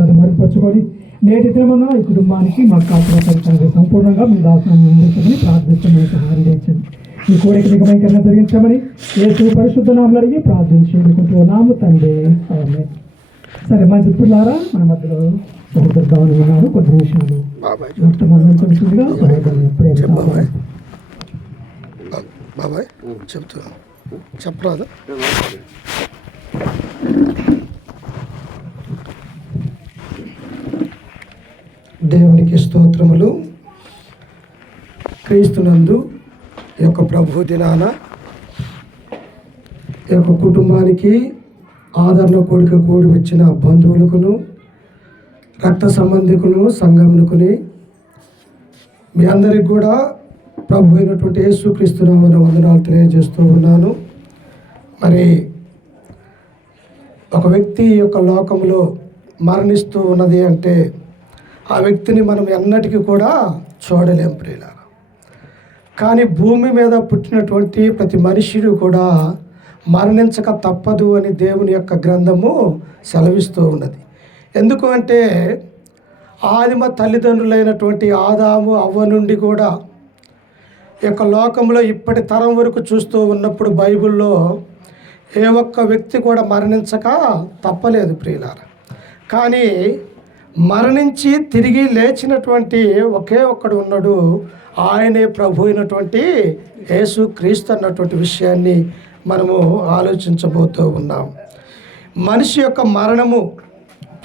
జీవితాలు మరుగుపరుచుకొని నేటి దినమున ఈ కుటుంబానికి మా కాపురపరిచే సంపూర్ణంగా మీ దాసనం అందించమని ప్రార్థిస్తున్నాం. సహాయం ఈ కోరిక నిగమీకరణ జరిగించమని ఏ పరిశుద్ధ నామలు అడిగి ప్రార్థించి నాము తండ్రి. ఆమేన్. సరే మంచి పిల్లారా మన మధ్యలో సహోదరు భవన్ ఉన్నారు. కొద్ది నిమిషాలు బాబాయ్. వర్తమానం కొంచెంగా సహోదరుని ప్రేమ బాబాయ్. బాబాయ్ చెప్తా చెప్పరాదు. దేవునికి స్తోత్రములు. క్రీస్తునందు ఈ యొక్క ప్రభు దినాన ఈ యొక్క కుటుంబానికి ఆదరణ కోడిక కూడి వచ్చిన బంధువులకును రక్త సంబంధికులను సంఘములకుని మీ అందరికి కూడా ప్రభు అయినటువంటి యేసుక్రీస్తునామన వందనాలు తెలియజేస్తూ ఉన్నాను. మరి ఒక వ్యక్తి యొక్క లోకంలో మరణిస్తూ ఉన్నది అంటే ఆ వ్యక్తిని మనం ఎన్నటికీ కూడా చూడలేం ప్రియుల కానీ భూమి మీద పుట్టినటువంటి ప్రతి మనిషిని కూడా మరణించక తప్పదు అని దేవుని యొక్క గ్రంథము సెలవిస్తూ ఉన్నది. ఎందుకు అంటే ఆదిమ తల్లిదండ్రులైనటువంటి ఆదాము అవ్వ నుండి కూడా ఈ యొక్క లోకంలో ఇప్పటి తరం వరకు చూస్తూ ఉన్నప్పుడు బైబిల్లో ఏ ఒక్క వ్యక్తి కూడా మరణించక తప్పలేదు ప్రియులార. కానీ మరణించి తిరిగి లేచినటువంటి ఒకే ఒక్కడు ఉన్నాడు. ఆయనే ప్రభు అయినటువంటి యేసు క్రీస్తు అన్నటువంటి విషయాన్ని మనము ఆలోచించబోతూ ఉన్నాం. మనిషి యొక్క మరణము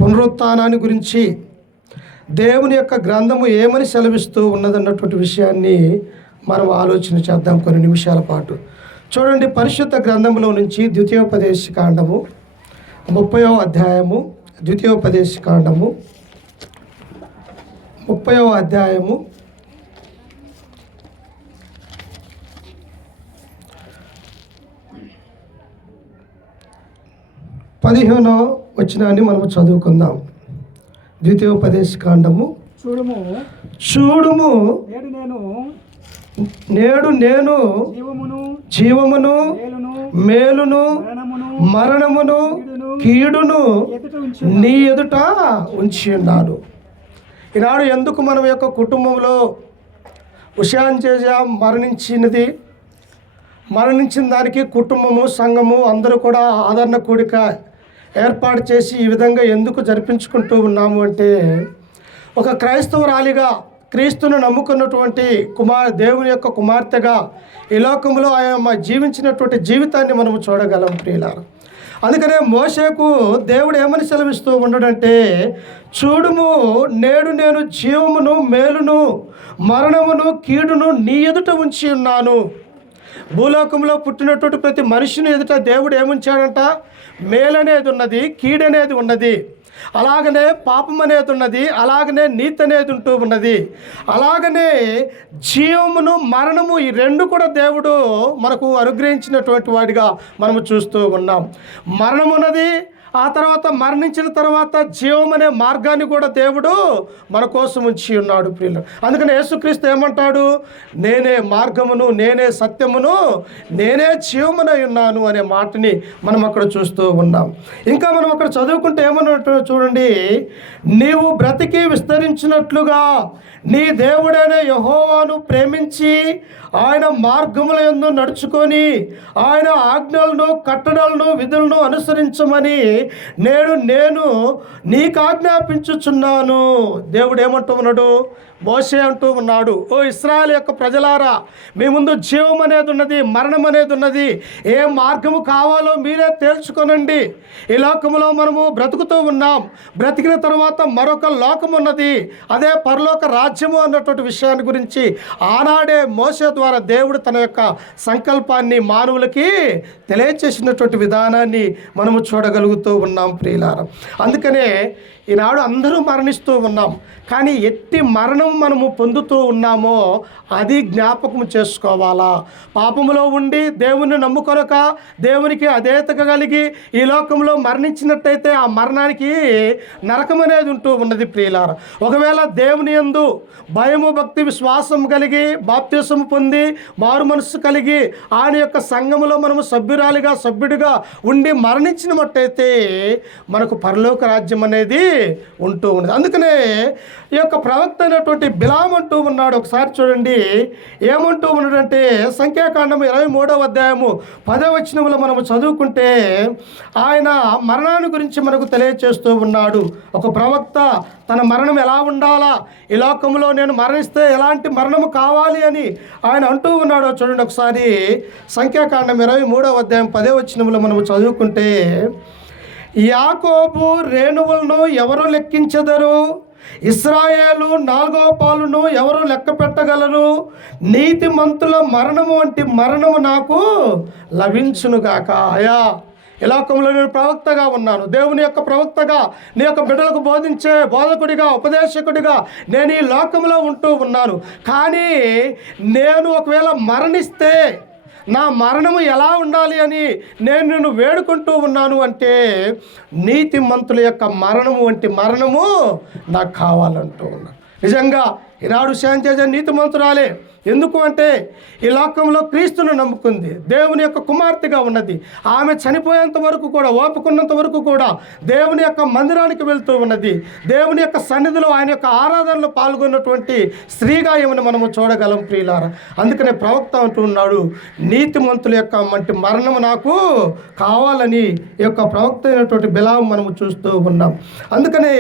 పునరుత్నాన్ని గురించి దేవుని యొక్క గ్రంథము ఏమని సెలవిస్తూ ఉన్నదన్నటువంటి విషయాన్ని మనం ఆలోచన చేద్దాం కొన్ని నిమిషాల పాటు. చూడండి పరిశుద్ధ గ్రంథంలో నుంచి ద్వితీయోపదేశ కాండము ముప్పయో అధ్యాయము ద్వితీయోపదేశ కాండము ముప్పయో అధ్యాయము. పదిహేనో వచనాన్ని మనం చదువుకుందాం. ద్వితీయోపదేశ కాండము చూడము. చూడుము. నేడు నేను. నేడు నేను జీవమును. జీవమును. మేలును. మరణమును. కీడును. నీ ఎదుట ఉంచి ఉన్నాను ఈనాడు ఎందుకు మనం యొక్క కుటుంబంలో ఉషాన్ మరణించినది. మరణించిన దానికి కుటుంబము సంఘము అందరూ కూడా ఆదరణ కూడిక ఏర్పాటు చేసి ఈ విధంగా ఎందుకు జరిపించుకుంటూ ఉన్నాము అంటే ఒక క్రైస్తవురాలిగా క్రీస్తును నమ్ముకున్నటువంటి కుమార్ దేవుని యొక్క కుమార్తెగా ఈ లోకంలో ఆయన జీవించినటువంటి జీవితాన్ని మనము చూడగలం ప్రియులారా. అందుకనే మోషేకు దేవుడు ఏమని సెలవిస్తూ ఉండడంటే చూడుము నేడు నేను జీవమును మేలును మరణమును కీడును నీ ఎదుట ఉంచి ఉన్నాను. భూలోకంలో పుట్టినటువంటి ప్రతి మనిషిని ఎదుట దేవుడు ఏముంచాడంట? మేలనేది ఉన్నది కీడనేది ఉన్నది. అలాగనే పాపం అనేది ఉన్నది అలాగనే నీతి అనేది ఉంటూ ఉన్నది అలాగనే జీవమును మరణము ఈ రెండు కూడా దేవుడు మనకు అనుగ్రహించినటువంటి వాడిగా మనము చూస్తూ ఉన్నాం. మరణం ఉన్నది ఆ తర్వాత మరణించిన తర్వాత జీవం అనే మార్గాన్ని కూడా దేవుడు మన కోసం ఉంచి ఉన్నాడు ప్రియులు. అందుకని యేసుక్రీస్తు ఏమంటాడు? నేనే మార్గమును నేనే సత్యమును నేనే జీవమునై ఉన్నాను అనే మాటని మనం అక్కడ చూస్తూ ఉన్నాం. ఇంకా మనం అక్కడ చదువుకుంటే ఏమన్నట్టు చూడండి? నీవు బ్రతికి విస్తరించినట్లుగా నీ దేవుడైన యహోవాను ప్రేమించి ఆయన మార్గముల ఎందు నడుచుకొని ఆయన ఆజ్ఞలను కట్టడలను విధులను అనుసరించమని నేడు నేను నీకు ఆజ్ఞాపించుచున్నాను దేవుడు ఏమంటూ ఉన్నాడు? మోసే అంటూ ఉన్నాడు. ఓ ఇస్రాయల్ యొక్క ప్రజలారా మీ ముందు జీవం అనేది ఉన్నది మరణం అనేది ఉన్నది. ఏ మార్గము కావాలో మీరే తేల్చుకొనండి. ఈ లోకములో మనము బ్రతుకుతూ ఉన్నాం. బ్రతికిన తర్వాత మరొక లోకం ఉన్నది. అదే పరలోక రాజ్యము అన్నటువంటి విషయాన్ని గురించి ఆనాడే మోసే ద్వారా దేవుడు తన యొక్క సంకల్పాన్ని మానవులకి తెలియచేసినటువంటి విధానాన్ని మనము చూడగలుగుతాం. ఉన్నాం ప్రియులారం అందుకనే ఈనాడు అందరూ మరణిస్తూ ఉన్నాం. కానీ ఎట్టి మరణం మనము పొందుతూ ఉన్నామో అది జ్ఞాపకం చేసుకోవాలా. పాపములో ఉండి దేవుని నమ్ముకొనక దేవునికి అధేతక కలిగి ఈ లోకంలో మరణించినట్టయితే ఆ మరణానికి నరకం అనేది ఉంటూ ఉన్నది ప్రియులార. ఒకవేళ దేవుని యందు భయము భక్తి విశ్వాసం కలిగి బాప్తీసము పొంది మారు మనస్సు కలిగి ఆయన యొక్క సంఘములో మనము సభ్యురాలిగా సభ్యుడిగా ఉండి మరణించినట్టయితే మనకు పరలోక రాజ్యం అనేది ఉంటూ ఉన్నది. అందుకనే ఈ యొక్క ప్రవక్త అయినటువంటి బిలాం అంటూ ఉన్నాడు. ఒకసారి చూడండి. ఏమంటూ ఉన్నాడంటే సంఖ్యాకాండం ఇరవై మూడవ అధ్యాయము పదవ వచనములో మనము చదువుకుంటే ఆయన మరణాన్ని గురించి మనకు తెలియచేస్తూ ఉన్నాడు. ఒక ప్రవక్త తన మరణం ఎలా ఉండాలా? ఈ లోకంలో నేను మరణిస్తే ఎలాంటి మరణము కావాలి అని ఆయన అంటూ ఉన్నాడో చూడండి. ఒకసారి సంఖ్యాకాండం ఇరవై మూడవ అధ్యాయం పదే వచ్చినములో మనము చదువుకుంటే యాకోబు రేణువులను ఎవరు లెక్కించదరు? ఇస్రాయేలు నాలుగో పాలును ఎవరు లెక్క పెట్టగలరు? నీతిమంతుల మరణము వంటి మరణము నాకు లభించునుగాక. అయా ఈ నేను ప్రవక్తగా ఉన్నాను. దేవుని యొక్క ప్రవక్తగా నీ యొక్క బిడ్డలకు బోధించే బోధకుడిగా ఉపదేశకుడిగా నేను ఈ లోకంలో ఉంటూ ఉన్నాను. కానీ నేను ఒకవేళ మరణిస్తే నా మరణము ఎలా ఉండాలి అని నేను నిన్ను వేడుకుంటూ ఉన్నాను అంటే నీతి మంతుల యొక్క మరణము వంటి మరణము నాకు కావాలంటూ ఉన్నాను నిజంగా ఈనాడు శాంతేజ నీతిమంతురాలే ఎందుకు అంటే ఈ లోకంలో క్రీస్తును నమ్ముకుంది. దేవుని యొక్క కుమార్తెగా ఉన్నది. ఆమె చనిపోయేంత వరకు కూడా ఓపుకున్నంత వరకు కూడా దేవుని యొక్క మందిరానికి వెళ్తూ ఉన్నది. దేవుని యొక్క సన్నిధిలో ఆయన యొక్క ఆరాధనలో పాల్గొన్నటువంటి స్త్రీగా ఏమని మనము చూడగలం ప్రియులారా. అందుకనే ప్రవక్త అంటున్నాడు నీతిమంతుల యొక్క వంటి మరణము నాకు కావాలని ఈ యొక్క ప్రవక్త అయినటువంటి బిలాం మనము చూస్తూ ఉన్నాం. అందుకనే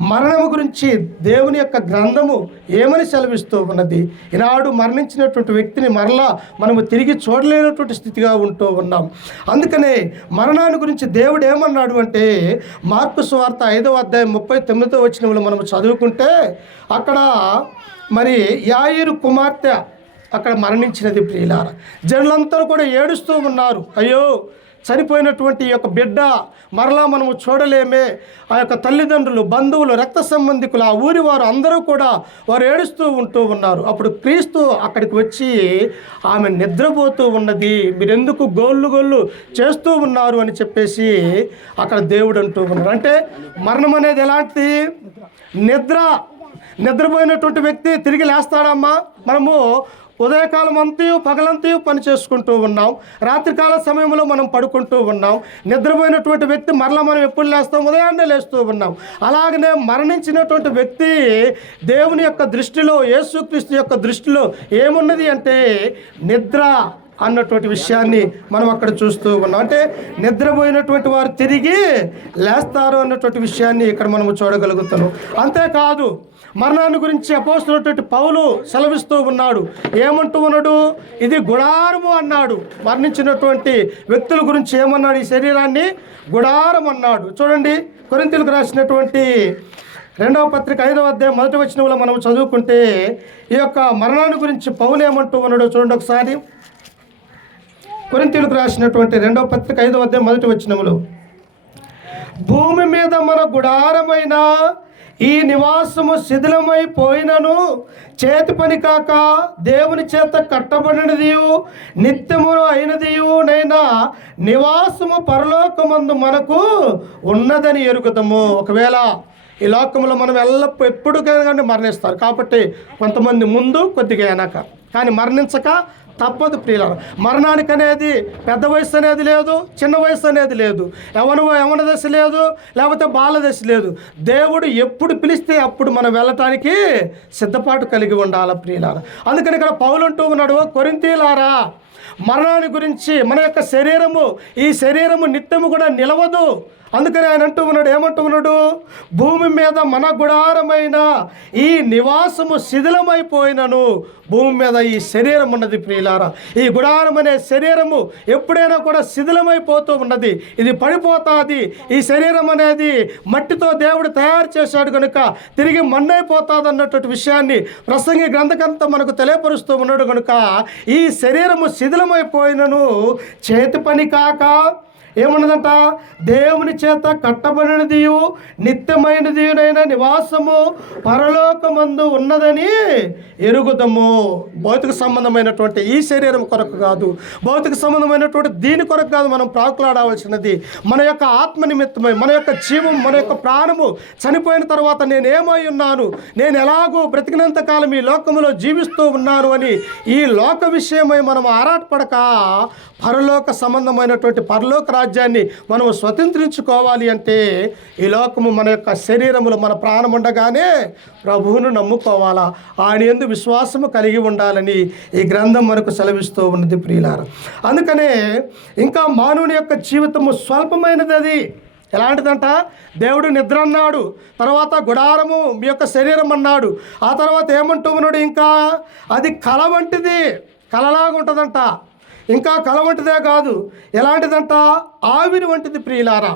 మరణము గురించి దేవుని యొక్క గ్రంథము ఏమని సెలవిస్తూ ఉన్నది? ఈనాడు మరణించినటువంటి వ్యక్తిని మరలా మనము తిరిగి చూడలేనటువంటి స్థితిగా ఉంటూ ఉన్నాం. అందుకనే మరణాన్ని గురించి దేవుడు ఏమన్నాడు అంటే మార్పు స్వార్థ ఐదవ అధ్యాయం ముప్పై తొమ్మిదో వచ్చిన మనము చదువుకుంటే అక్కడ మరి యాయిరు కుమార్తె అక్కడ మరణించినది ప్రియులార. జనులందరూ కూడా ఏడుస్తూ ఉన్నారు. అయ్యో చనిపోయినటువంటి యొక్క బిడ్డ మరలా మనము చూడలేమే. ఆ యొక్క తల్లిదండ్రులు బంధువులు రక్త సంబంధికులు ఆ ఊరి వారు అందరూ కూడా వారు ఏడుస్తూ ఉంటూ ఉన్నారు. అప్పుడు క్రీస్తు అక్కడికి వచ్చి ఆమె నిద్రపోతూ ఉన్నది. మీరెందుకు గోళ్ళు గోళ్ళు చేస్తూ ఉన్నారు అని చెప్పేసి అక్కడ దేవుడు అంటూ ఉన్నారు. అంటే మరణం అనేది ఎలాంటిది? నిద్ర. నిద్రపోయినటువంటి వ్యక్తి తిరిగి లేస్తాడమ్మా. మనము ఉదయకాలం అంతయు పగలంతయు పని చేసుకుంటూ ఉన్నాం. రాత్రికాల సమయంలో మనం పడుకుంటూ ఉన్నాం. నిద్రపోయినటువంటి వ్యక్తి మరలా మనం ఎప్పుడు లేస్తాం? ఉదయాన్నే లేస్తూ ఉన్నాం. అలాగనే మరణించినటువంటి వ్యక్తి దేవుని యొక్క దృష్టిలో యేసుక్రీస్తు యొక్క దృష్టిలో ఏమున్నది అంటే నిద్ర అన్నటువంటి విషయాన్ని మనం అక్కడ చూస్తూ ఉన్నాం. అంటే నిద్రపోయినటువంటి వారు తిరిగి లేస్తారు అన్నటువంటి విషయాన్ని ఇక్కడ మనము చూడగలుగుతున్నాం. అంతేకాదు మరణాన్ని గురించి అపోస్తున్నటువంటి పౌలు సెలవిస్తూ ఉన్నాడు. ఏమంటూ ఉన్నాడు? ఇది గుడారము అన్నాడు. మరణించినటువంటి వ్యక్తుల గురించి ఏమన్నాడు ఈ శరీరాన్ని? గుడారం అన్నాడు. చూడండి కొరింతలకు రాసినటువంటి రెండవ పత్రిక ఐదవ అధ్యాయం మొదటి వచ్చిన మనం చదువుకుంటే ఈ యొక్క మరణాన్ని గురించి పౌలు ఏమంటూ ఉన్నాడో చూడండి ఒకసారి. కొరింతీలకు రాసినటువంటి రెండవ పత్రిక ఐదవ అధ్యాయం మొదటి వచ్చినములు భూమి మీద మన గుడారమైన ఈ నివాసము శిథిలమైపోయినను చేతి పని కాక దేవుని చేత కట్టబడినదియు నిత్యము అయినదియు నైనా నివాసము పరలోకమందు మనకు ఉన్నదని ఎరుగుతాము ఒకవేళ ఈ లోకంలో మనం ఎల్లప్పు ఎప్పుడుకైనా కానీ మరణిస్తారు. కాబట్టి కొంతమంది ముందు కొద్దిగా వెనక. కానీ మరణించక తప్పదు ప్రియులారా. మరణానికి అనేది పెద్ద వయసు అనేది లేదు చిన్న వయసు అనేది లేదు. యవన యవన దశ లేదు లేకపోతే బాల దశ లేదు. దేవుడు ఎప్పుడు పిలిస్తే అప్పుడు మనం వెళ్ళటానికి సిద్ధపాటు కలిగి ఉండాలి ప్రియులారా. అందుకని ఇక్కడ పౌలుంటూ ఉన్నాడు కొరింతీలారా మరణాన్ని గురించి మన యొక్క శరీరము ఈ శరీరము నిత్యము కూడా నిలవదు. అందుకని ఆయన అంటూ ఉన్నాడు ఏమంటూ ఉన్నాడు? భూమి మీద మన గుడారమైన ఈ నివాసము శిథిలమైపోయినను. భూమి మీద ఈ శరీరం ఉన్నది ప్రియులారా. ఈ గుడారం అనే శరీరము ఎప్పుడైనా కూడా శిథిలమైపోతూ ఉన్నది. ఇది పడిపోతాది. ఈ శరీరం అనేది మట్టితో దేవుడు తయారు చేశాడు కనుక తిరిగి మన్నైపోతాది అన్నటువంటి విషయాన్ని ప్రసంగి గ్రంథకంతా మనకు తెలియపరుస్తూ ఉన్నాడు కనుక ఈ శరీరము శిథిలమైపోయినను చేతి పని కాక ఏమన్నదంట? దేవుని చేత కట్టబడినది నిత్యమైనదినైన నివాసము పరలోకమందు ఉన్నదని ఎరుగుదము. భౌతిక సంబంధమైనటువంటి ఈ శరీరం కొరకు కాదు. భౌతిక సంబంధమైనటువంటి దీని కొరకు కాదు మనం ప్రాకులాడవలసినది. మన యొక్క ఆత్మ నిమిత్తమై మన యొక్క జీవం మన యొక్క ప్రాణము చనిపోయిన తర్వాత నేను ఏమై ఉన్నాను? నేను ఎలాగో బ్రతికినంత కాలం ఈ లోకములో జీవిస్తూ ఉన్నాను అని ఈ లోక విషయమై మనం ఆరాటపడక పరలోక సంబంధమైనటువంటి పరలోక రాజ్యాన్ని మనం స్వతంత్రించుకోవాలి అంటే ఈ లోకము మన యొక్క శరీరములో మన ప్రాణం ఉండగానే ప్రభువును నమ్ముకోవాలా? ఆయన ఎందు విశ్వాసము కలిగి ఉండాలని ఈ గ్రంథం మనకు సెలవిస్తూ ఉన్నది ప్రియులారు. అందుకనే ఇంకా మానవుని యొక్క జీవితము స్వల్పమైనది అది. ఎలాంటిదంట? దేవుడు నిద్ర అన్నాడు తర్వాత గుడారము మీ యొక్క శరీరం అన్నాడు. ఆ తర్వాత ఏమంటూ ఉన్నాడు ఇంకా? అది కళ వంటిది కలలాగా ఉంటుందంట. ఇంకా కళ వంటిదే కాదు ఎలాంటిదంట? ఆవిరి వంటిది ప్రియులారా.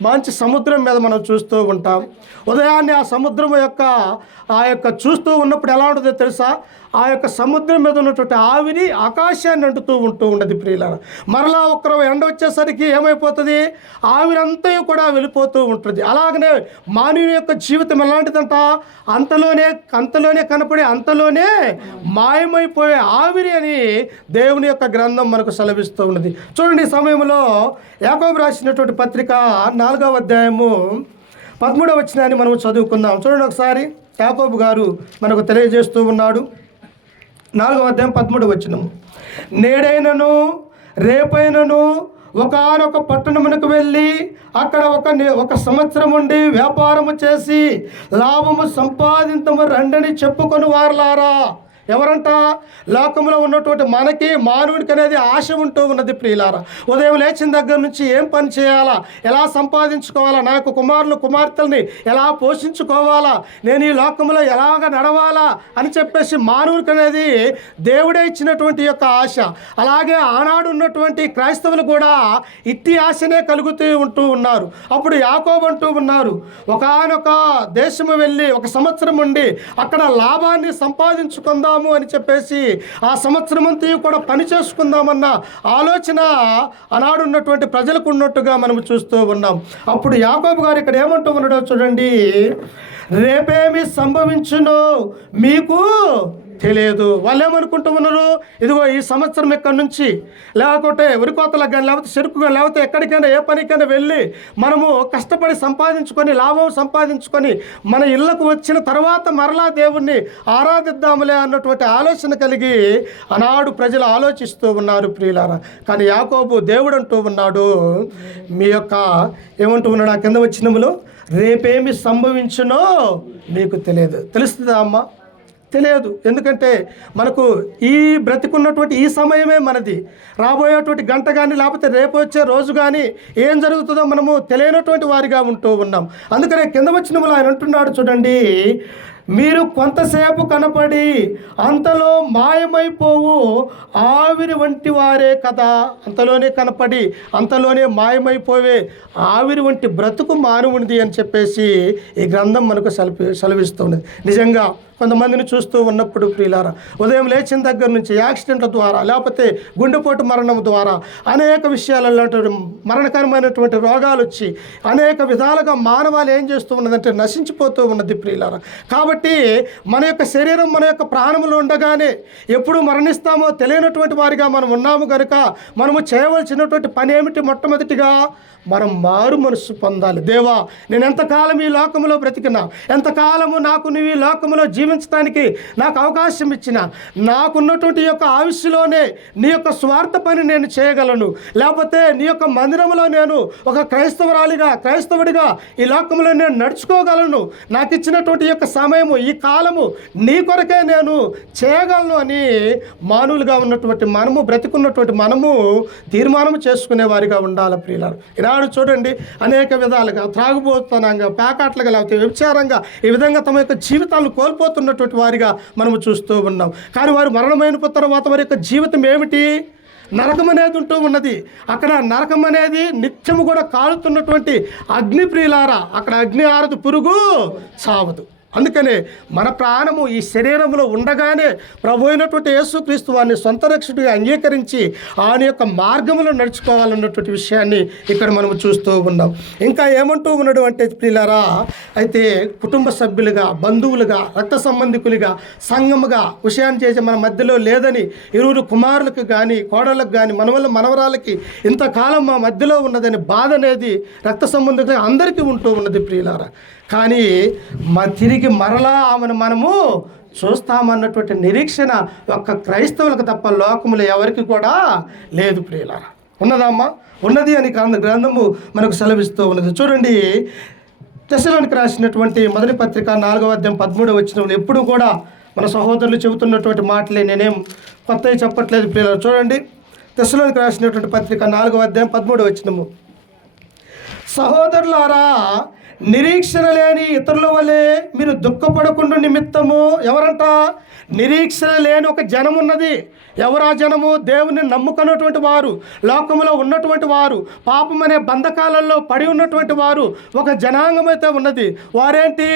మంచి సముద్రం మీద మనం చూస్తూ ఉంటాం. ఉదయాన్నే ఆ సముద్రం యొక్క ఆ యొక్క చూస్తూ ఉన్నప్పుడు ఎలా ఉంటుందో తెలుసా? ఆ యొక్క సముద్రం మీద ఉన్నటువంటి ఆవిరి ఆకాశాన్ని అంటుతూ ఉంటూ ఉండదు ప్రియుల మరలా ఒకరు ఎండ వచ్చేసరికి ఏమైపోతుంది? ఆవిరంతయు కూడా వెళ్ళిపోతూ ఉంటుంది. అలాగనే మానవుని యొక్క జీవితం ఎలాంటిదంట? అంతలోనే అంతలోనే కనపడే అంతలోనే మాయమైపోయే ఆవిరి అని దేవుని యొక్క గ్రంథం మనకు సెలవిస్తూ ఉన్నది. చూడండి ఈ సమయంలో యాకోబు రాసినటువంటి పత్రిక నాలుగవ అధ్యాయము పదమూడవ వచ్చినాన్ని మనం చదువుకుందాం. చూడండి ఒకసారి యాకోబు గారు మనకు తెలియజేస్తూ ఉన్నాడు. నాలుగవ అధ్యాయం పదమూడు వచ్చినము నేడైనను రేపైనను ఒకనొక పట్టణమునకు వెళ్ళి అక్కడ ఒక నే- ఒక సంవత్సరం ఉండి వ్యాపారము చేసి లాభము సంపాదించము రండని చెప్పుకొని వారలారా ఎవరంట? లోకంలో ఉన్నటువంటి మనకి మానవునికి అనేది ఆశ ఉంటూ ఉన్నది ప్రియులారా. ఉదయం లేచిన దగ్గర నుంచి ఏం పని చేయాలా? ఎలా సంపాదించుకోవాలా? నా యొక్క కుమారులు కుమార్తెల్ని ఎలా పోషించుకోవాలా? నేను ఈ లోకంలో ఎలాగ నడవాలా? అని చెప్పేసి మానవునికి అనేది దేవుడే ఇచ్చినటువంటి యొక్క ఆశ. అలాగే ఆనాడు ఉన్నటువంటి క్రైస్తవులు కూడా ఇట్టి ఆశనే కలుగుతూ ఉంటూ ఉన్నారు. అప్పుడు యాకోబంటూ ఉన్నారు ఒకనొక దేశము వెళ్ళి ఒక సంవత్సరం ఉండి అక్కడ లాభాన్ని సంపాదించుకుందాం సంపాదించుకుందాము అని చెప్పేసి ఆ సంవత్సరం అంతా కూడా పని చేసుకుందామన్న ఆలోచన ఆనాడు ఉన్నటువంటి ప్రజలకు ఉన్నట్టుగా మనం చూస్తూ ఉన్నాం. అప్పుడు యాకోబు గారు ఇక్కడ ఏమంటూ ఉన్నాడో చూడండి. రేపేమి సంభవించును మీకు తెలియదు. వాళ్ళు ఏమనుకుంటూ ఉన్నారు? ఇదిగో ఈ సంవత్సరం ఇక్కడ నుంచి లేకుంటే ఉరికోతలకు కానీ లేకపోతే చెరుకు కానీ లేకపోతే ఎక్కడికైనా ఏ పనికైనా వెళ్ళి మనము కష్టపడి సంపాదించుకొని లాభం సంపాదించుకొని మన ఇళ్ళకు వచ్చిన తర్వాత మరలా దేవుణ్ణి ఆరాధిద్దాములే అన్నటువంటి ఆలోచన కలిగి ఆనాడు ప్రజలు ఆలోచిస్తూ ఉన్నారు ప్రియులారా. కానీ యాకోబు దేవుడు అంటూ ఉన్నాడు మీ యొక్క ఏమంటూ ఉన్నాడు ఆ కింద వచ్చినములో? రేపేమి సంభవించునో మీకు తెలియదు. తెలుస్తుందా అమ్మ? తెలియదు. ఎందుకంటే మనకు ఈ బ్రతికున్నటువంటి ఈ సమయమే మనది. రాబోయేటువంటి గంట కానీ లేకపోతే రేపు వచ్చే రోజు కానీ ఏం జరుగుతుందో మనము తెలియనటువంటి వారిగా ఉంటూ ఉన్నాం. అందుకనే కింద వచ్చిన ఆయన అంటున్నాడు చూడండి మీరు కొంతసేపు కనపడి అంతలో మాయమైపోవు. ఆవిరి వంటి వారే కదా. అంతలోనే కనపడి అంతలోనే మాయమైపోవే. ఆవిరి వంటి బ్రతుకు మానవునిది అని చెప్పేసి ఈ గ్రంథం మనకు సెలవి సెలవిస్తున్నది. నిజంగా కొంతమందిని చూస్తూ ఉన్నప్పుడు ప్రియులారా ఉదయం లేచిన దగ్గర నుంచి యాక్సిడెంట్ల ద్వారా లేకపోతే గుండెపోటు మరణం ద్వారా అనేక విషయాలలో మరణకరమైనటువంటి రోగాలు వచ్చి అనేక విధాలుగా మానవాళి ఏం చేస్తూ ఉన్నదంటే నశించిపోతూ ఉన్నది ప్రియులారా. కాబట్టి మన యొక్క శరీరం మన యొక్క ప్రాణములు ఉండగానే ఎప్పుడు మరణిస్తామో తెలియనటువంటి వారిగా మనం ఉన్నాము కనుక మనము చేయవలసినటువంటి పని ఏమిటి? మొట్టమొదటిగా మనం మారు మనస్సు పొందాలి. దేవా నేను ఎంతకాలం ఈ లోకంలో బ్రతికినా ఎంతకాలము నాకు నువ్వు ఈ లోకంలో జీవించడానికి నాకు అవకాశం ఇచ్చిన నాకున్నటువంటి యొక్క ఆయుష్లోనే నీ యొక్క స్వార్థ పని నేను చేయగలను. లేకపోతే నీ యొక్క మందిరంలో నేను ఒక క్రైస్తవరాలిగా క్రైస్తవుడిగా ఈ లోకంలో నేను నడుచుకోగలను. నాకు ఇచ్చినటువంటి యొక్క సమయం సమయము ఈ కాలము నీ కొరకే నేను చేయగలను అని మానవులుగా ఉన్నటువంటి మనము బ్రతికున్నటువంటి మనము తీర్మానం చేసుకునే వారిగా ఉండాలి ప్రియులారు. ఈనాడు చూడండి అనేక విధాలుగా త్రాగుబోతనంగా ప్యాకాట్లుగా లేకపోతే వ్యభిచారంగా ఈ విధంగా తమ యొక్క జీవితాలను కోల్పోతున్నటువంటి వారిగా మనము చూస్తూ ఉన్నాం. కానీ వారు మరణమైన తర్వాత వారి యొక్క జీవితం ఏమిటి? నరకం అనేది ఉంటూ ఉన్నది. అక్కడ నరకం అనేది నిత్యము కూడా కాలుతున్నటువంటి అగ్ని ప్రియులారా అక్కడ అగ్ని ఆరదు పురుగు చావదు. అందుకనే మన ప్రాణము ఈ శరీరంలో ఉండగానే ప్రభు అయినటువంటి యేసుక్రీస్తు వారిని సొంత రక్షకుడిగా అంగీకరించి ఆయన యొక్క మార్గంలో నడుచుకోవాలన్నటువంటి విషయాన్ని ఇక్కడ మనం చూస్తూ ఉన్నాం. ఇంకా ఏమంటూ ఉన్నాడు అంటే పిల్లరా అయితే కుటుంబ సభ్యులుగా బంధువులుగా రక్త సంబంధికులుగా సంఘముగా విషయాన్ని చేసి మన మధ్యలో లేదని ఇరువురు కుమారులకు కానీ కోడళ్ళకు కానీ మనవల్ల మనవరాలకి ఇంతకాలం మా మధ్యలో ఉన్నదని బాధ అనేది రక్త సంబంధికులు అందరికీ ఉంటూ ఉన్నది ప్రియులారా. కానీ మా తిరిగి మరలా ఆమెను మనము చూస్తామన్నటువంటి నిరీక్షణ ఒక్క క్రైస్తవులకు తప్ప లోకములు ఎవరికి కూడా లేదు ప్రియులారా. ఉన్నదమ్మా ఉన్నది అని గ్రంథ గ్రంథము మనకు సెలవిస్తూ ఉన్నది. చూడండి దశలోనికి రాసినటువంటి మొదటి పత్రిక నాలుగవ అధ్యాయం పదమూడవ వచ్చిన ఎప్పుడు కూడా మన సహోదరులు చెబుతున్నటువంటి మాటలే నేనేం కొత్తవి చెప్పట్లేదు పిల్లలు చూడండి దశలోనికి రాసినటువంటి పత్రిక నాలుగవ అధ్యాయం పదమూడవ వచ్చినము సహోదరులారా నిరీక్షణ లేని ఇతరుల వలె మీరు దుఃఖపడకుండా నిమిత్తము ఎవరంట? నిరీక్షణ లేని ఒక జనం ఉన్నది ఎవరా జనము? దేవుని నమ్ముకున్నటువంటి వారు లోకంలో ఉన్నటువంటి వారు పాపం అనే బంధకాలలో పడి ఉన్నటువంటి వారు ఒక జనాంగం అయితే ఉన్నది. వారేంటి?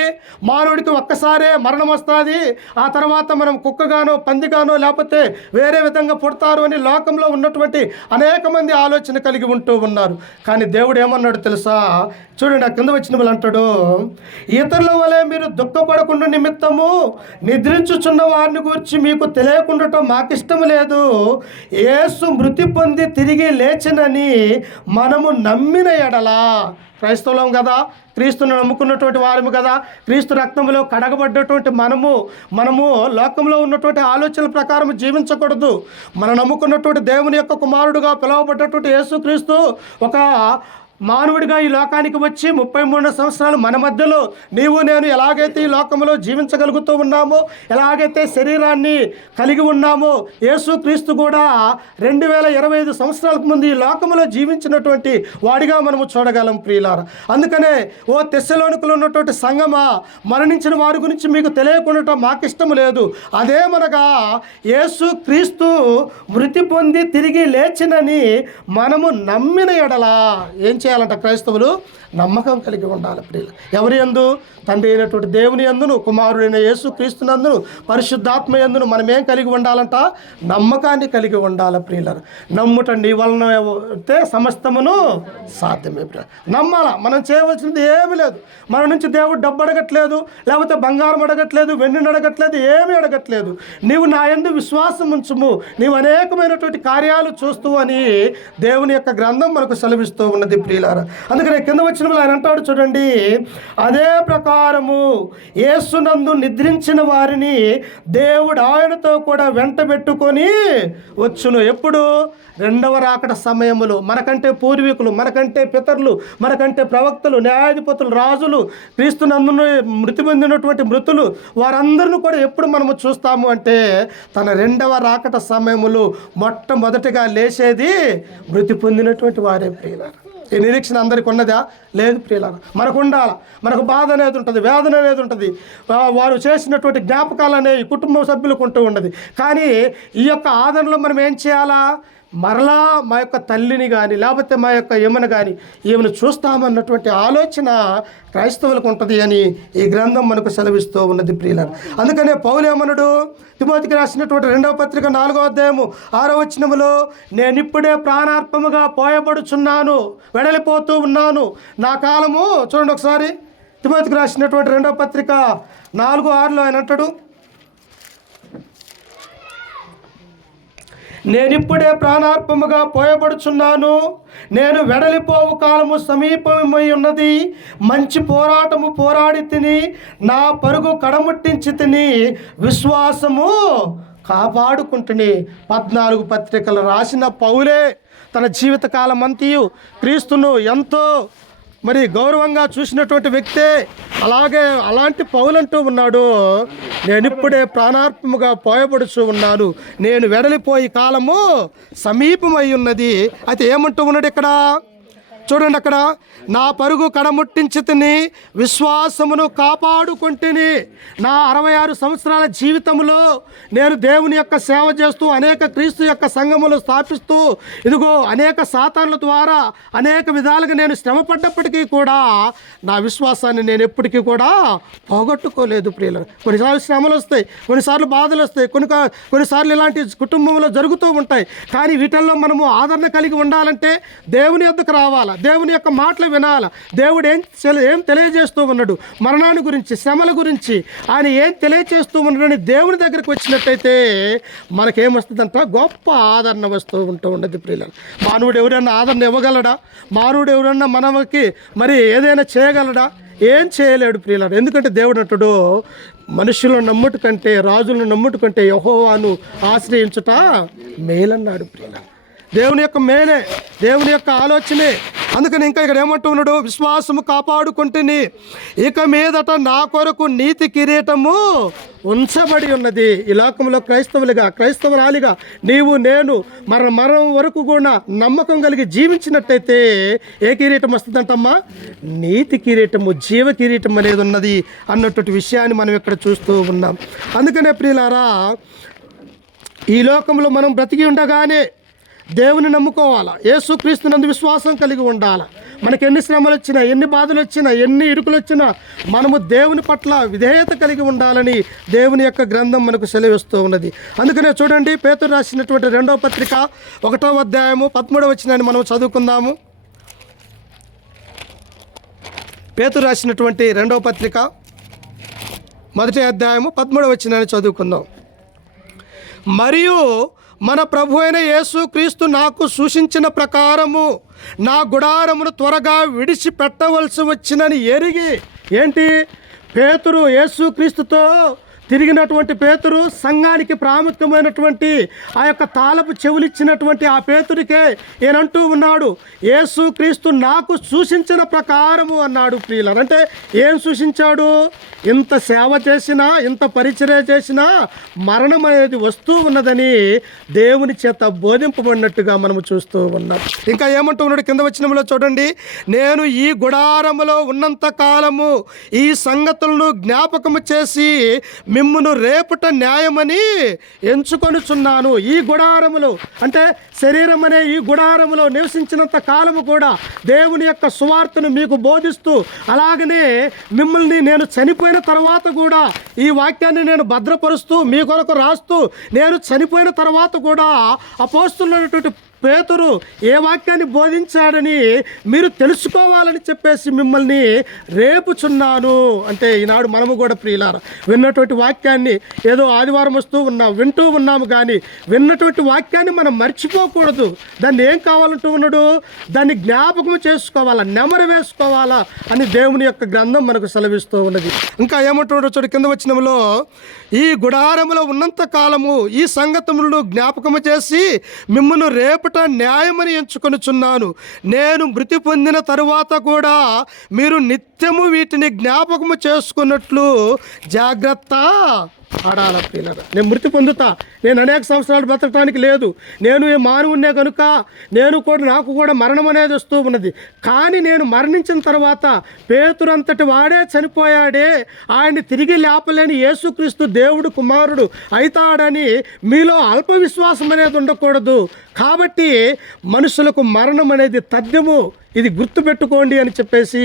మానవుడికి ఒక్కసారే మరణం వస్తుంది. ఆ తర్వాత మనం కుక్కగానో పందిగానో లేకపోతే వేరే విధంగా పుడతారు అని లోకంలో ఉన్నటువంటి అనేక మంది ఆలోచన కలిగి ఉంటూ ఉన్నారు. కానీ దేవుడు ఏమన్నాడు తెలుసా? చూడండి ఆ కింద వచ్చిన వాళ్ళు అంటాడు ఇతరుల వలె మీరు దుఃఖపడకుండా నిమిత్తము నిద్రించుచున్న వారిని గురించి మీకు తెలియకుండటం మాకు ఇష్టం లేదు. ఏసు మృతి పొంది తిరిగి లేచినని మనము నమ్మిన ఎడలా. క్రైస్తవులం కదా క్రీస్తును నమ్ముకున్నటువంటి వారము కదా క్రీస్తు రక్తంలో కడగబడ్డటువంటి మనము మనము లోకంలో ఉన్నటువంటి ఆలోచనల ప్రకారం జీవించకూడదు. మనం నమ్ముకున్నటువంటి దేవుని యొక్క కుమారుడుగా పిలువబడ్డటువంటి యేసుక్రీస్తు ఒక మానవుడిగా ఈ లోకానికి వచ్చి ముప్పై మూడు సంవత్సరాలు మన మధ్యలో నీవు నేను ఎలాగైతే ఈ లోకంలో జీవించగలుగుతూ ఉన్నామో ఎలాగైతే శరీరాన్ని కలిగి ఉన్నామో యేసు క్రీస్తు కూడా రెండు వేల ఇరవై ఐదు సంవత్సరాలకు ముందు ఈ లోకంలో జీవించినటువంటి వాడిగా మనము చూడగలం ప్రియులార. అందుకనే ఓ తెస్సలోనికలో ఉన్నటువంటి సంగమా మరణించిన వారి గురించి మీకు తెలియకుండా మాకు ఇష్టం లేదు అదేమనగా యేసు క్రీస్తు మృతి పొంది తిరిగి లేచినని మనము నమ్మిన ఎడలా. ఏం చేయాలంట క్రైస్తవులు. నమ్మకం కలిగి ఉండాలి ప్రియులు. ఎవరి యందు? తండ్రి అయినటువంటి దేవుని యందును కుమారుడైన యేసు క్రీస్తునందును పరిశుద్ధాత్మ యందును మనం ఏం కలిగి ఉండాలంట? నమ్మకాన్ని కలిగి ఉండాలి ప్రియులరు. నమ్ముట నీ వలన అయితే సమస్తమును సాధ్యమే ప్రియుల. నమ్మాల? మనం చేయవలసింది ఏమీ లేదు. మన నుంచి దేవుడు డబ్బు అడగట్లేదు లేకపోతే బంగారం అడగట్లేదు వెన్నుని అడగట్లేదు ఏమీ అడగట్లేదు. నీవు నా యందు విశ్వాసం ఉంచుము. నీవు అనేకమైనటువంటి కార్యాలు చూస్తూ అని దేవుని యొక్క గ్రంథం మనకు సెలవిస్తూ ఉన్నది ప్రియులారా. అందుకనే కింద వచ్చిన వాళ్ళు ఆయన అంటాడు చూడండి. అదే ప్రకారము యేసునందు నిద్రించిన వారిని దేవుడు ఆయనతో కూడా వెంట పెట్టుకొని వచ్చును. ఎప్పుడు? రెండవ రాకడ సమయములు. మనకంటే పూర్వీకులు మనకంటే పితరులు మనకంటే ప్రవక్తలు న్యాయాధిపతులు రాజులు క్రీస్తునందు మృతి పొందినటువంటి మృతులు వారందరిని కూడా ఎప్పుడు మనము చూస్తాము అంటే తన రెండవ రాకట సమయములు మొట్టమొదటిగా లేచేది మృతి పొందినటువంటి వారే ప్రియులారా. ఈ నిరీక్షణ అందరికి ఉన్నదా? లేదు ప్రియులారా. మనకు ఉండాలి? మనకు బాధ అనేది ఉంటుంది వేదన అనేది ఉంటుంది. వారు చేసినటువంటి జ్ఞాపకాలు అనేవి కుటుంబ సభ్యులకు ఉంటూ ఉండదు కానీ ఈ యొక్క ఆదరణలో మనం ఏం చేయాలా? మరలా మా యొక్క తల్లిని కానీ లేకపోతే మా యొక్క యమున కానీ ఈమెను చూస్తామన్నటువంటి ఆలోచన క్రైస్తవులకు ఉంటుంది అని ఈ గ్రంథం మనకు సెలవిస్తూ ఉన్నది ప్రియుల అందుకనే పౌలేమనుడు తిమోతికి రాసినటువంటి రెండవ పత్రిక నాలుగో అధ్యాయము ఆరో వచనములో నేను ఇప్పుడే ప్రాణార్పముగా పోయబడుచున్నాను వెడలిపోతూ ఉన్నాను. నా కాలము చూడండి ఒకసారి తిమోతికి రాసినటువంటి రెండవ పత్రిక నాలుగు ఆరులో ఆయన అంటాడు నేనిప్పుడే ప్రాణార్పముగా పోయబడుచున్నాను. నేను వెడలిపోవు కాలము సమీపమై ఉన్నది. మంచి పోరాటము పోరాడి తిని నా పరుగు కడముట్టించి తిని విశ్వాసము కాపాడుకుంటుని పద్నాలుగు పత్రికలు రాసిన పౌలే తన జీవితకాలం క్రీస్తును ఎంతో మరి గౌరవంగా చూసినటువంటి వ్యక్తే అలాగే అలాంటి పౌలంటూ ఉన్నాడు. నేను ఇప్పుడే ప్రాణార్పముగా పోయబడుచు ఉన్నాను. నేను వెడలిపోయి కాలము సమీపమై ఉన్నది. అయితే ఏమంటూ ఉన్నాడు ఇక్కడ? చూడండి అక్కడ నా పరుగు కడముట్టించి తిని విశ్వాసమును కాపాడుకుంటుని. నా అరవై ఆరు సంవత్సరాల జీవితంలో నేను దేవుని యొక్క సేవ చేస్తూ అనేక క్రీస్తు యొక్క సంఘములు స్థాపిస్తూ ఇదిగో అనేక సాతానుల ద్వారా అనేక విధాలుగా నేను శ్రమపడ్డప్పటికీ కూడా నా విశ్వాసాన్ని నేను ఎప్పటికీ కూడా పోగొట్టుకోలేదు ప్రియులు కొన్నిసార్లు శ్రమలు వస్తాయి కొన్నిసార్లు బాధలు వస్తాయి కొన్ని కొన్నిసార్లు ఇలాంటి కుటుంబంలో జరుగుతూ ఉంటాయి. కానీ వీటిల్లో మనము ఆదరణ కలిగి ఉండాలంటే దేవుని యొద్దకు రావాలి? దేవుని యొక్క మాటలు వినాలా? దేవుడు ఏం ఏం తెలియజేస్తూ ఉన్నాడు? మరణాన్ని గురించి శ్రమల గురించి ఆయన ఏం తెలియజేస్తూ ఉన్నాడని దేవుని దగ్గరికి వచ్చినట్టయితే మనకేమొస్తుందంట? గొప్ప ఆదరణ వస్తూ ఉంటూ ఉండదు ప్రియులను మానవుడు ఎవరైనా ఆదరణ ఇవ్వగలడా? మానవుడు ఎవరన్నా మనకి మరి ఏదైనా చేయగలడా? ఏం చేయలేడు ప్రియులారు. ఎందుకంటే దేవుడు అంటాడు మనుషులను నమ్ముట కంటే రాజులను నమ్ముట కంటే యహోవాను ఆశ్రయించుట మేలన్నాడు ప్రియులారు. దేవుని యొక్క మేలే దేవుని యొక్క ఆలోచనే అందుకని ఇంకా ఇక్కడ ఏమంటున్నాడు విశ్వాసము కాపాడుకుంటుని ఇక మీదట నా కొరకు నీతి కిరీటము ఉంచబడి ఉన్నది. ఈ లోకంలో క్రైస్తవులుగా క్రైస్తవురాలిగా నీవు నేను మర మరణం వరకు కూడా నమ్మకం కలిగి జీవించినట్టయితే ఏ కిరీటం వస్తుందంటమ్మా? నీతి కిరీటము జీవ కిరీటం అనేది ఉన్నది అన్నటువంటి విషయాన్ని మనం ఇక్కడ చూస్తూ ఉన్నాం. అందుకనే ప్రియులారా ఈ లోకంలో మనం బ్రతికి ఉండగానే దేవుని నమ్ముకోవాలా? యేసుక్రీస్తు నందు విశ్వాసం కలిగి ఉండాలా? మనకి ఎన్ని శ్రమలు వచ్చినా ఎన్ని బాధలు వచ్చినా ఎన్ని ఇరుకులు వచ్చినా మనము దేవుని పట్ల విధేయత కలిగి ఉండాలని దేవుని యొక్క గ్రంథం మనకు సెలవిస్తూ ఉన్నది. అందుకనే చూడండి పేతురు రాసినటువంటి రెండవ పత్రిక ఒకటో అధ్యాయము పదమూడవ వచ్చినాన్ని మనం చదువుకుందాము. పేతురు రాసినటువంటి రెండవ పత్రిక మొదటి అధ్యాయము పదమూడవ వచ్చినాన్ని చదువుకుందాం. మరియు మన ప్రభు అయిన యేసుక్రీస్తు నాకు సూచించిన ప్రకారము నా గుడారమును త్వరగా విడిచిపెట్టవలసి వచ్చినని ఎరిగి ఏంటి? పేతురు యేసుక్రీస్తుతో తిరిగినటువంటి పేతురు సంఘానికి ప్రాముఖ్యమైనటువంటి ఆ యొక్క తాళపు చెవులిచ్చినటువంటి ఆ పేతురికే ఏనంటూ ఉన్నాడు యేసు క్రీస్తు నాకు సూచించిన ప్రకారము అన్నాడు ప్రియులర్. అంటే ఏం సూచించాడు? ఇంత సేవ చేసినా ఇంత పరిచర్య చేసినా మరణం అనేది వస్తూ ఉన్నదని దేవుని చేత బోధింపబడినట్టుగా మనము చూస్తూ ఉన్నాం. ఇంకా ఏమంటూ ఉన్నాడు కింద వచ్చినంలో చూడండి నేను ఈ గుడారములో ఉన్నంత కాలము ఈ సంగతులను జ్ఞాపకము చేసి మిమ్మును రేపుట న్యాయమని ఎంచుకొనుచున్నాను. ఈ గుడారములో అంటే శరీరం అనే ఈ గుడారములో నివసించినంత కాలము కూడా దేవుని యొక్క సువార్తను మీకు బోధిస్తూ అలాగనే మిమ్మల్ని నేను చనిపోయిన తర్వాత కూడా ఈ వాక్యాన్ని నేను భద్రపరుస్తూ మీ కొరకు రాస్తూ నేను చనిపోయిన తర్వాత కూడా అపోస్తున్నటువంటి పేతురు ఏ వాక్యాన్ని బోధించాడని మీరు తెలుసుకోవాలని చెప్పేసి మిమ్మల్ని రేపుచున్నాను అంటే ఈనాడు మనము కూడా ప్రియులార విన్నటువంటి వాక్యాన్ని ఏదో ఆదివారం వస్తూ ఉన్నాం వింటూ ఉన్నాము కానీ విన్నటువంటి వాక్యాన్ని మనం మర్చిపోకూడదు. దాన్ని ఏం కావాలంటూ ఉన్నాడు? దాన్ని జ్ఞాపకం చేసుకోవాలా? నెమరు వేసుకోవాలా? అని దేవుని యొక్క గ్రంథం మనకు సెలవిస్తూ ఉన్నది. ఇంకా ఏమంటున్నాడు చూడు కింద వచ్చినంలో ఈ గుడారములో ఉన్నంత కాలము ఈ సంగతములను జ్ఞాపకము చేసి మిమ్మల్ని రేపట న్యాయమని ఎంచుకొనుచున్నాను. నేను మృతి పొందిన తరువాత కూడా మీరు నిత్యము వీటిని జ్ఞాపకము చేసుకున్నట్లు జాగ్రత్త. ఆడాల ప్రియులరా నేను మృతి పొందుతా. నేను అనేక సంవత్సరాలు బ్రతకటానికి లేదు. నేను ఏ మానవున్నే కనుక నేను కూడా నాకు కూడా మరణం అనేది వస్తూ ఉన్నది. కానీ నేను మరణించిన తర్వాత పేతురంతటి వాడే చనిపోయాడే. ఆయన్ని తిరిగి లేపలేని యేసుక్రీస్తు దేవుడు కుమారుడు అవుతాడని మీలో అల్ప విశ్వాసం అనేది ఉండకూడదు. కాబట్టి మనుషులకు మరణం అనేది తథ్యము. ఇది గుర్తుపెట్టుకోండి అని చెప్పేసి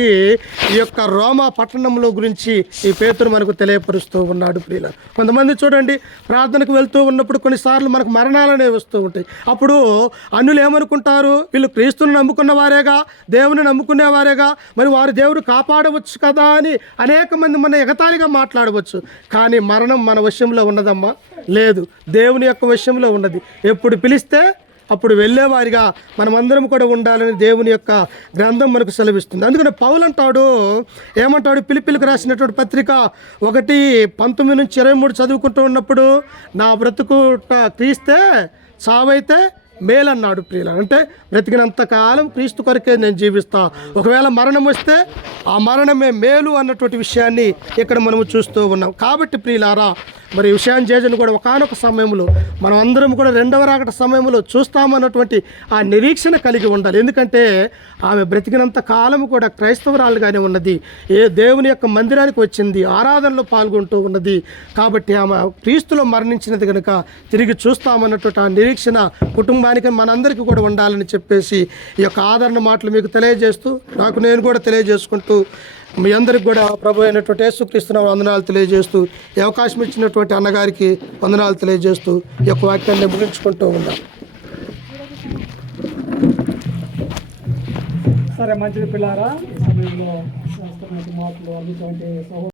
ఈ యొక్క రోమా పట్టణంలో గురించి ఈ పేతురు మనకు తెలియపరుస్తూ ఉన్నాడు ప్రియుల కొంతమంది చూడండి ప్రార్థనకు వెళ్తూ ఉన్నప్పుడు కొన్నిసార్లు మనకు మరణాలు అనేవి వస్తూ ఉంటాయి. అప్పుడు అన్నులు ఏమనుకుంటారు? వీళ్ళు క్రీస్తుని నమ్ముకున్న వారేగా దేవుని నమ్ముకునేవారేగా మరి వారి దేవుడు కాపాడవచ్చు కదా అని అనేక మంది మన ఎగతాళిగా మాట్లాడవచ్చు. కానీ మరణం మన విషయంలో ఉన్నదమ్మా? లేదు. దేవుని యొక్క విషయంలో ఉన్నది. ఎప్పుడు పిలిస్తే అప్పుడు వెళ్ళేవారిగా మనమందరం కూడా ఉండాలని దేవుని యొక్క గ్రంథం మనకు సెలవిస్తుంది. అందుకని పౌలు అంటాడు ఏమంటాడు? పిలిపిలకు రాసినటువంటి పత్రిక ఒకటి పంతొమ్మిది నుంచి ఇరవై మూడు చదువుకుంటూ ఉన్నప్పుడు నా బ్రతుకుట క్రీస్తే చావైతే మేలన్నాడు ప్రియుల అంటే బ్రతికినంత కాలం క్రీస్తు కొరకే నేను జీవిస్తా. ఒకవేళ మరణం వస్తే ఆ మరణమే మేలు అన్నటువంటి విషయాన్ని ఇక్కడ మనము చూస్తూ ఉన్నాం. కాబట్టి ప్రియులారా మరి ఈ విషయాన్ని కూడా ఒకనొక సమయంలో మనం అందరం కూడా రెండవ రాకట సమయంలో చూస్తామన్నటువంటి ఆ నిరీక్షణ కలిగి ఉండాలి. ఎందుకంటే ఆమె బ్రతికినంత కాలం కూడా క్రైస్తవరాలుగానే ఉన్నది. ఏ దేవుని యొక్క మందిరానికి వచ్చింది ఆరాధనలో పాల్గొంటూ ఉన్నది. కాబట్టి ఆమె క్రీస్తులో మరణించినది కనుక తిరిగి చూస్తామన్నటువంటి ఆ నిరీక్షణ కుటుంబానికి మనందరికీ కూడా ఉండాలని చెప్పేసి ఈ యొక్క ఆదరణ మాటలు మీకు తెలియజేస్తూ నాకు నేను కూడా తెలియజేసుకుంటూ మీ అందరికి కూడా ప్రభు అయినటువంటి యేసుక్రీస్తున్న వందనాలు తెలియజేస్తూ ఈ అవకాశం ఇచ్చినటువంటి అన్నగారికి వందనాలు తెలియజేస్తూ ఈ యొక్క వాక్యాన్ని ముగించుకుంటూ ఉన్నాం సరే మంచిది పిల్లారా? సమయంలో మాటలు